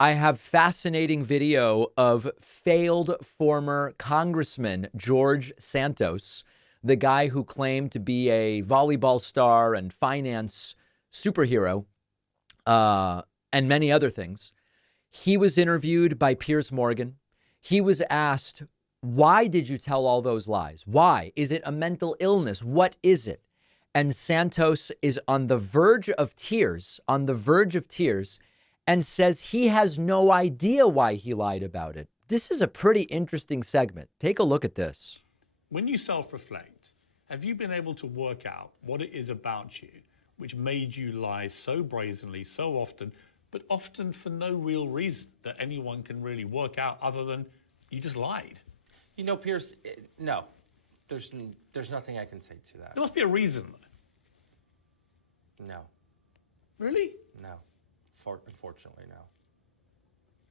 I have fascinating video of failed former Congressman George Santos, the guy who claimed to be a volleyball star and finance superhero, and many other things. He was interviewed by Piers Morgan. He was asked, why did you tell all those lies? Why? Is it a mental illness? What is it? And Santos is on the verge of tears, and says he has no idea why he lied about it. This is a pretty interesting segment. Take a look at this. When you self-reflect, have you been able to work out what it is about you which made you lie so brazenly, so often, but often for no real reason that anyone can really work out other than you just lied? You know, Piers, no. There's nothing I can say to that. There must be a reason. No. Really? No. Unfortunately, no.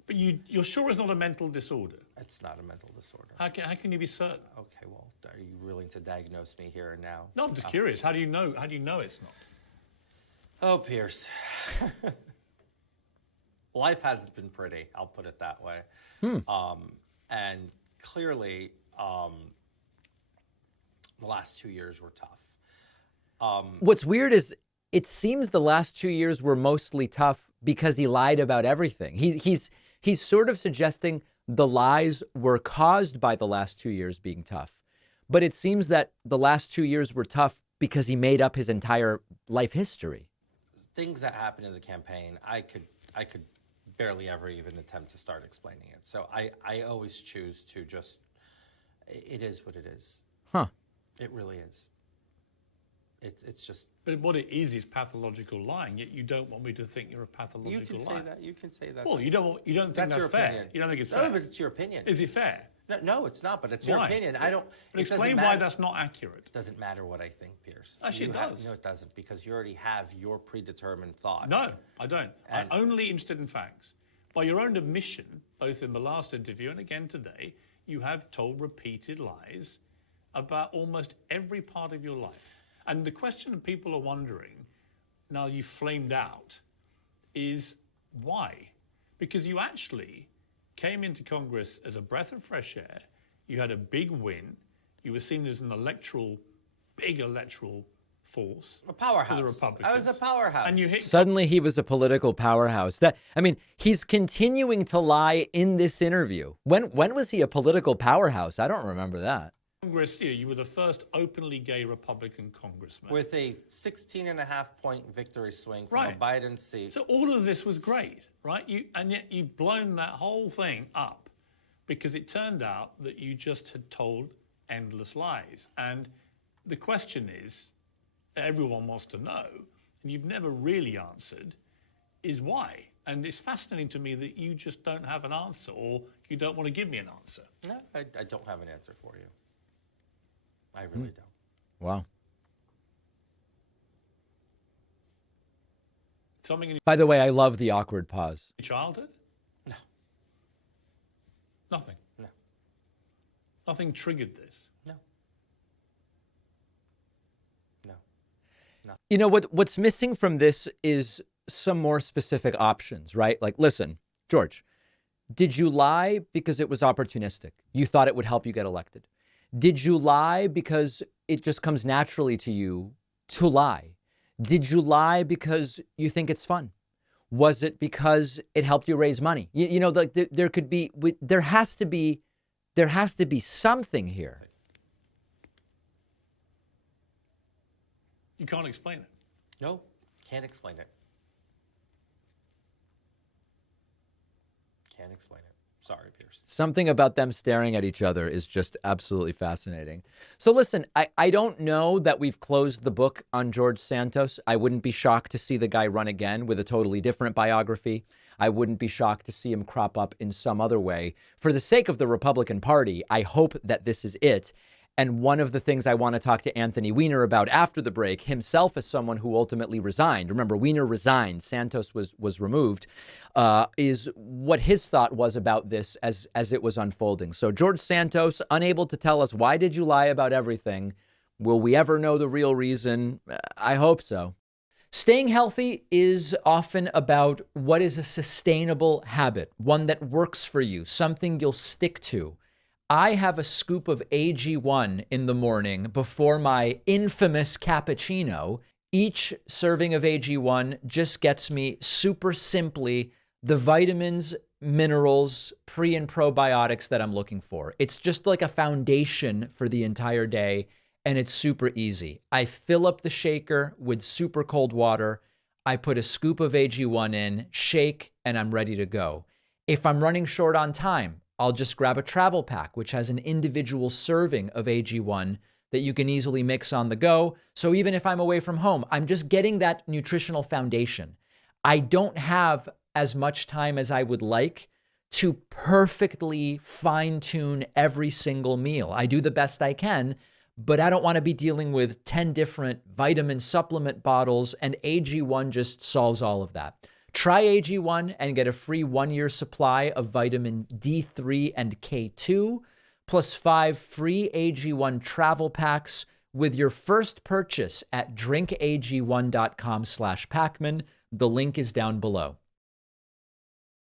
But you're sure it's not a mental disorder? It's not a mental disorder. How can you be certain? Okay, well, are you willing to diagnose me here and now? No, I'm just curious. How do you know it's not? Oh, Piers. Life hasn't been pretty, I'll put it that way. And clearly, the last 2 years were tough. What's weird is it seems the last 2 years were mostly tough because he lied about everything. He's sort of suggesting the lies were caused by the last 2 years being tough. But it seems that the last 2 years were tough because he made up his entire life history. Things that happened in the campaign, I could barely ever even attempt to start explaining it. So I always choose to just, it is what it is. Huh. It really is. It's just. But what it is pathological lying. Yet you don't want me to think you're a pathological liar. You can say that. You can say that. Well, you don't think that's your fair. Opinion. You don't think it's no, fair. but it's your opinion. Is it fair? No, it's not. But it's your opinion. I don't. But explain why that's not accurate. It doesn't matter what I think, Piers. Actually, it does. No, it doesn't, because you already have your predetermined thought. No, I don't. I'm only interested in facts. By your own admission, both in the last interview and again today, you have told repeated lies about almost every part of your life. And the question that people are wondering, now you've flamed out, is why? Because you actually came into Congress as a breath of fresh air. You had a big win. You were seen as an big electoral force. A powerhouse. For the Republicans. I was a powerhouse. And you hit. Suddenly he was a political powerhouse. He's continuing to lie in this interview. When was he a political powerhouse? I don't remember that. Congress, you were the first openly gay Republican congressman. With a 16.5-point victory swing from a Biden seat. So all of this was great, right? And yet you've blown that whole thing up because it turned out that you just had told endless lies. And the question is, everyone wants to know, and you've never really answered, is why? And it's fascinating to me that you just don't have an answer, or you don't want to give me an answer. No, I don't have an answer for you. I really don't. Wow. Something in By the way, I love the awkward pause. your childhood? No. Nothing? No. Nothing triggered this? No. No. You know, what's missing from this is some more specific options, right? Like, listen, George, did you lie because it was opportunistic? You thought it would help you get elected? Did you lie because it just comes naturally to you to lie? Did you lie because you think it's fun? Was it because it helped you raise money? There has to be something here. You can't explain it. No, can't explain it. Can't explain it. Sorry, Piers. Something about them staring at each other is just absolutely fascinating. So listen, I don't know that we've closed the book on George Santos. I wouldn't be shocked to see the guy run again with a totally different biography. I wouldn't be shocked to see him crop up in some other way. For the sake of the Republican Party, I hope that this is it. And one of the things I want to talk to Anthony Weiner about after the break, himself as someone who ultimately resigned. Remember, Weiner resigned. Santos was removed. Is what his thought was about this as it was unfolding. So George Santos, unable to tell us, why did you lie about everything? Will we ever know the real reason? I hope so. Staying healthy is often about what is a sustainable habit, one that works for you, something you'll stick to. I have a scoop of AG1 in the morning before my infamous cappuccino. Each serving of AG1 just gets me super simply the vitamins, minerals, pre and probiotics that I'm looking for. It's just like a foundation for the entire day, and it's super easy. I fill up the shaker with super cold water. I put a scoop of AG1 in, shake, and I'm ready to go. If I'm running short on time, I'll just grab a travel pack, which has an individual serving of AG1 that you can easily mix on the go. So even if I'm away from home, I'm just getting that nutritional foundation. I don't have as much time as I would like to perfectly fine-tune every single meal. I do the best I can, but I don't want to be dealing with 10 different vitamin supplement bottles, and AG1 just solves all of that. Try AG1 and get a free 1-year supply of vitamin D3 and K2, plus 5 free AG1 travel packs with your first purchase at drinkag1.com/Pacman. The link is down below.